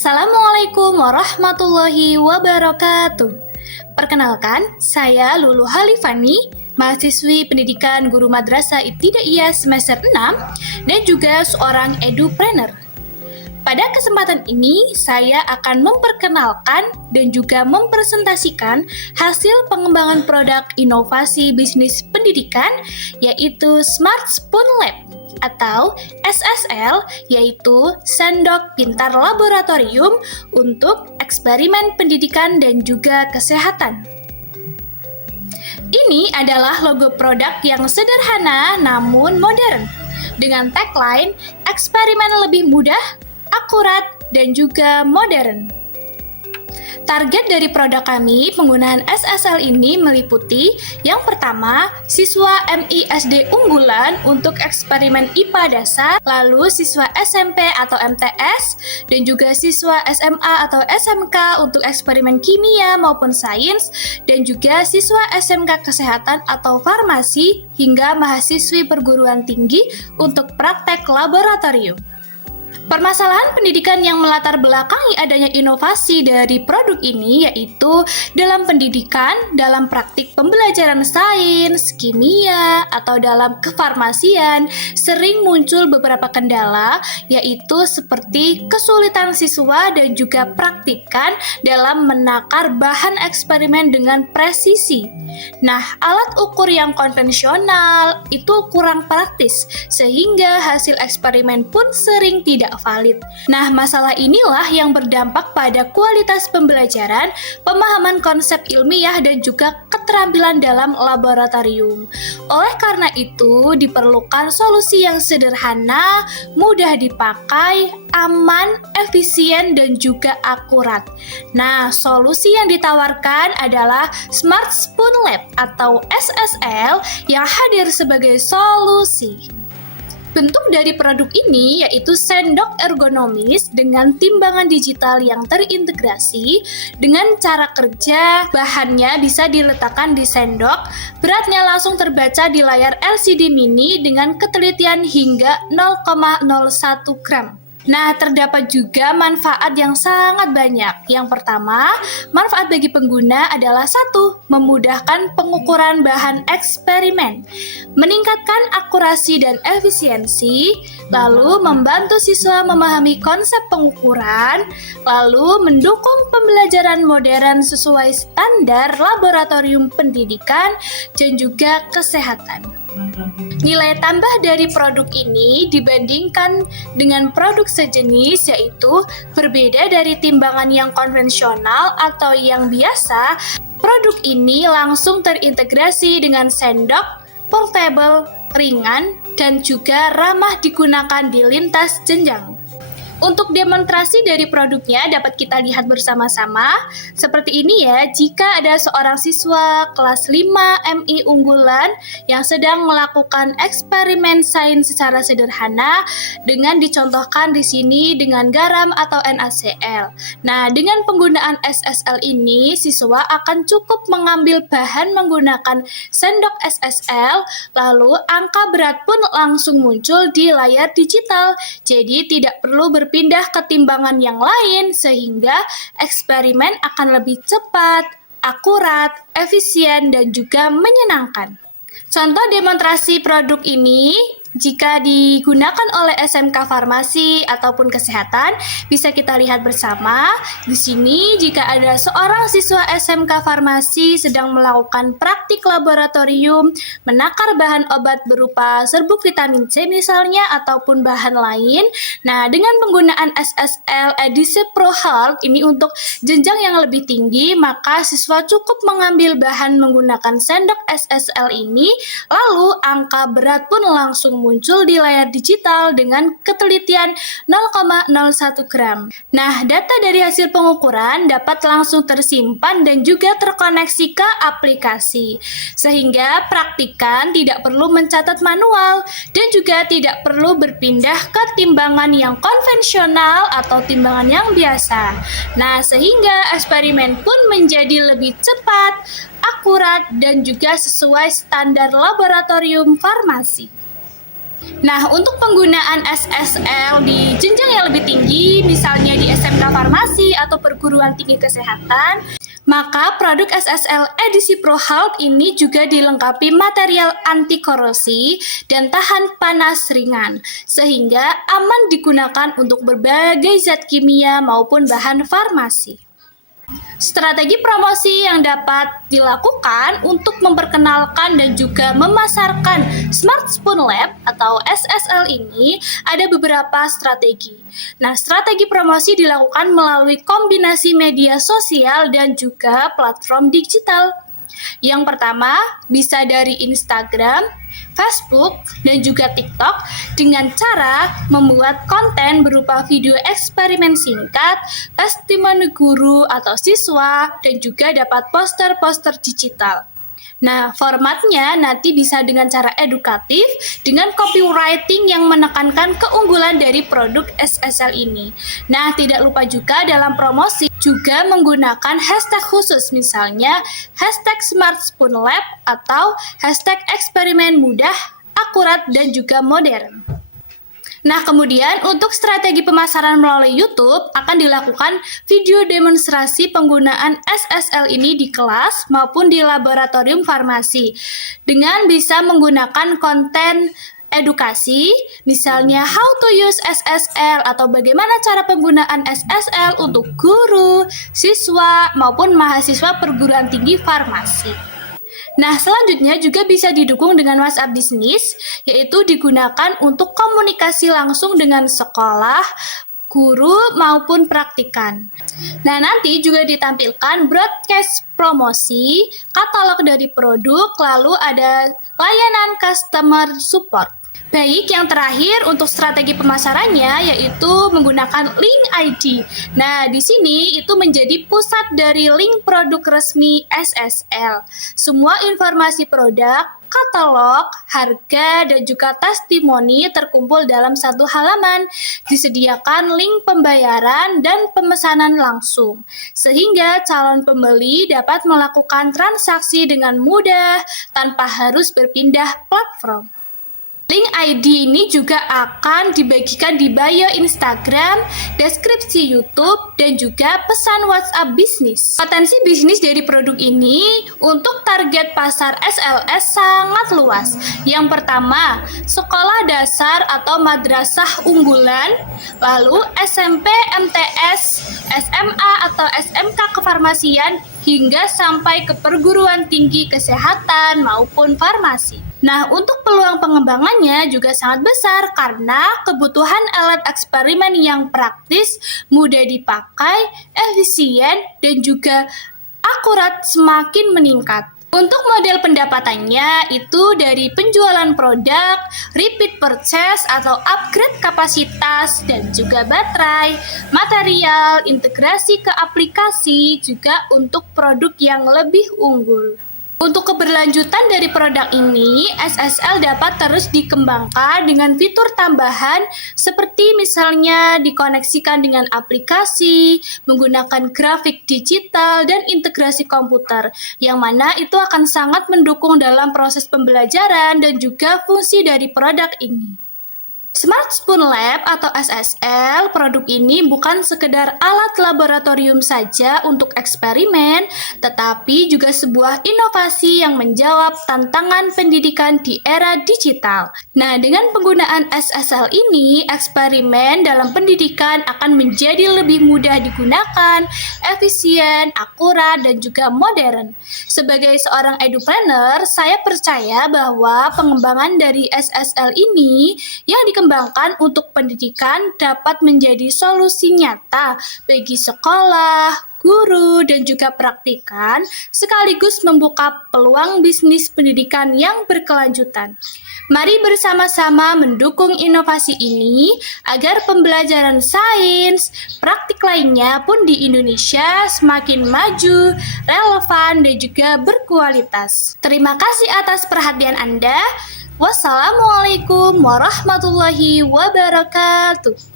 Assalamualaikum warahmatullahi wabarakatuh. Perkenalkan, saya Lulu Halifani, mahasiswi pendidikan guru madrasah ibtidaiyah semester 6 dan juga seorang edupreneur. Pada kesempatan ini, saya akan memperkenalkan dan juga mempresentasikan hasil pengembangan produk inovasi bisnis pendidikan, yaitu Smart Spoon Lab atau SSL, yaitu Sendok Pintar Laboratorium untuk eksperimen pendidikan dan juga kesehatan. Ini adalah logo produk yang sederhana namun modern, dengan tagline eksperimen lebih mudah, akurat, dan juga modern. Target dari produk kami penggunaan SSL ini meliputi yang pertama, siswa MISD unggulan untuk eksperimen IPA dasar, lalu siswa SMP atau MTS, dan juga siswa SMA atau SMK untuk eksperimen kimia maupun sains, dan juga siswa SMK kesehatan atau farmasi, hingga mahasiswi perguruan tinggi untuk praktek laboratorium. Permasalahan pendidikan yang melatar belakangi adanya inovasi dari produk ini yaitu dalam pendidikan, dalam praktik pembelajaran sains, kimia, atau dalam kefarmasian sering muncul beberapa kendala yaitu seperti kesulitan siswa dan juga praktikan dalam menakar bahan eksperimen dengan presisi. Nah, alat ukur yang konvensional itu kurang praktis sehingga hasil eksperimen pun sering tidak valid. Nah, masalah inilah yang berdampak pada kualitas pembelajaran, pemahaman konsep ilmiah, dan juga keterampilan dalam laboratorium. Oleh karena itu, diperlukan solusi yang sederhana, mudah dipakai, aman, efisien, dan juga akurat. Nah, solusi yang ditawarkan adalah Smart Spoon Lab atau SSL yang hadir sebagai solusi. Bentuk dari produk ini yaitu sendok ergonomis dengan timbangan digital yang terintegrasi. Dengan cara kerja, bahannya bisa diletakkan di sendok, beratnya langsung terbaca di layar LCD mini dengan ketelitian hingga 0,01 gram. Nah, terdapat juga manfaat yang sangat banyak. Yang pertama, manfaat bagi pengguna adalah 1. Memudahkan pengukuran bahan eksperimen, meningkatkan akurasi dan efisiensi, lalu membantu siswa memahami konsep pengukuran, lalu mendukung pembelajaran modern sesuai standar laboratorium pendidikan dan juga kesehatan. Nilai tambah dari produk ini dibandingkan dengan produk sejenis yaitu berbeda dari timbangan yang konvensional atau yang biasa. Produk ini langsung terintegrasi dengan sendok, portable, ringan, dan juga ramah digunakan di lintas jenjang. Untuk demonstrasi dari produknya dapat kita lihat bersama-sama. Seperti ini ya, jika ada seorang siswa kelas 5 MI unggulan yang sedang melakukan eksperimen sains secara sederhana dengan dicontohkan di sini dengan garam atau NaCl. Nah, dengan penggunaan SSL ini, siswa akan cukup mengambil bahan menggunakan sendok SSL, lalu angka berat pun langsung muncul di layar digital. Jadi tidak perlu pindah ke timbangan yang lain sehingga eksperimen akan lebih cepat, akurat, efisien, dan juga menyenangkan. Contoh demonstrasi produk ini jika digunakan oleh SMK farmasi ataupun kesehatan, bisa kita lihat bersama. Di sini jika ada seorang siswa SMK farmasi sedang melakukan praktik laboratorium, menakar bahan obat berupa serbuk vitamin C misalnya ataupun bahan lain. Nah, dengan penggunaan SSL edisi Pro Health ini untuk jenjang yang lebih tinggi, maka siswa cukup mengambil bahan menggunakan sendok SSL ini, lalu angka berat pun langsung muncul di layar digital dengan ketelitian 0,01 gram. Nah, data dari hasil pengukuran dapat langsung tersimpan dan juga terkoneksi ke aplikasi, sehingga praktikan tidak perlu mencatat manual dan juga tidak perlu berpindah ke timbangan yang konvensional atau timbangan yang biasa. Nah, sehingga eksperimen pun menjadi lebih cepat, akurat, dan juga sesuai standar laboratorium farmasi. Nah, untuk penggunaan SSL di jenjang yang lebih tinggi, misalnya di SMK Farmasi atau perguruan tinggi kesehatan, maka produk SSL edisi Pro Health ini juga dilengkapi material anti korosi dan tahan panas ringan, sehingga aman digunakan untuk berbagai zat kimia maupun bahan farmasi. Strategi promosi yang dapat dilakukan untuk memperkenalkan dan juga memasarkan Smart Spoon Lab atau SSL ini ada beberapa strategi. Nah, strategi promosi dilakukan melalui kombinasi media sosial dan juga platform digital. Yang pertama, bisa dari Instagram, Facebook, dan juga TikTok dengan cara membuat konten berupa video eksperimen singkat, testimoni guru atau siswa, dan juga dapat poster-poster digital. Nah, formatnya nanti bisa dengan cara edukatif dengan copywriting yang menekankan keunggulan dari produk SSL ini. Nah, tidak lupa juga dalam promosi juga menggunakan hashtag khusus, misalnya hashtag Smart Spoon Lab atau hashtag eksperimen mudah, akurat, dan juga modern. Nah, kemudian untuk strategi pemasaran melalui YouTube akan dilakukan video demonstrasi penggunaan SSL ini di kelas maupun di laboratorium farmasi dengan bisa menggunakan konten edukasi, misalnya how to use SSL atau bagaimana cara penggunaan SSL untuk guru, siswa, maupun mahasiswa perguruan tinggi farmasi. Nah, selanjutnya juga bisa didukung dengan WhatsApp Business, yaitu digunakan untuk komunikasi langsung dengan sekolah, guru, maupun praktikan. Nah, nanti juga ditampilkan broadcast promosi, katalog dari produk, lalu ada layanan customer support. Baik, yang terakhir untuk strategi pemasarannya yaitu menggunakan link ID. Nah, di sini itu menjadi pusat dari link produk resmi SSL. Semua informasi produk, katalog, harga, dan juga testimoni terkumpul dalam satu halaman. Disediakan link pembayaran dan pemesanan langsung, sehingga calon pembeli dapat melakukan transaksi dengan mudah tanpa harus berpindah platform. Link ID ini juga akan dibagikan di bio Instagram, deskripsi YouTube, dan juga pesan WhatsApp bisnis. Potensi bisnis dari produk ini untuk target pasar SLS sangat luas. Yang pertama, sekolah dasar atau madrasah unggulan, lalu SMP, MTS, SMA atau SMK kefarmasian, hingga sampai ke perguruan tinggi kesehatan maupun farmasi. Nah, untuk peluang pengembangannya juga sangat besar karena kebutuhan alat eksperimen yang praktis, mudah dipakai, efisien, dan juga akurat semakin meningkat. Untuk model pendapatannya itu dari penjualan produk, repeat purchase atau upgrade kapasitas, dan juga baterai, material, integrasi ke aplikasi, juga untuk produk yang lebih unggul. Untuk keberlanjutan dari produk ini, SSL dapat terus dikembangkan dengan fitur tambahan seperti misalnya dikoneksikan dengan aplikasi, menggunakan grafik digital, dan integrasi komputer, yang mana itu akan sangat mendukung dalam proses pembelajaran dan juga fungsi dari produk ini. Smart Spoon Lab atau SSL, produk ini bukan sekedar alat laboratorium saja untuk eksperimen, tetapi juga sebuah inovasi yang menjawab tantangan pendidikan di era digital. Nah, dengan penggunaan SSL ini, eksperimen dalam pendidikan akan menjadi lebih mudah digunakan, efisien, akurat, dan juga modern. Sebagai seorang edupreneur, saya percaya bahwa pengembangan dari SSL ini yang dikembangkan untuk pendidikan dapat menjadi solusi nyata bagi sekolah, guru, dan juga praktikan, sekaligus membuka peluang bisnis pendidikan yang berkelanjutan. Mari bersama-sama mendukung inovasi ini agar pembelajaran sains, praktik lainnya pun di Indonesia semakin maju, relevan, dan juga berkualitas. Terima kasih atas perhatian Anda. Wassalamualaikum warahmatullahi wabarakatuh.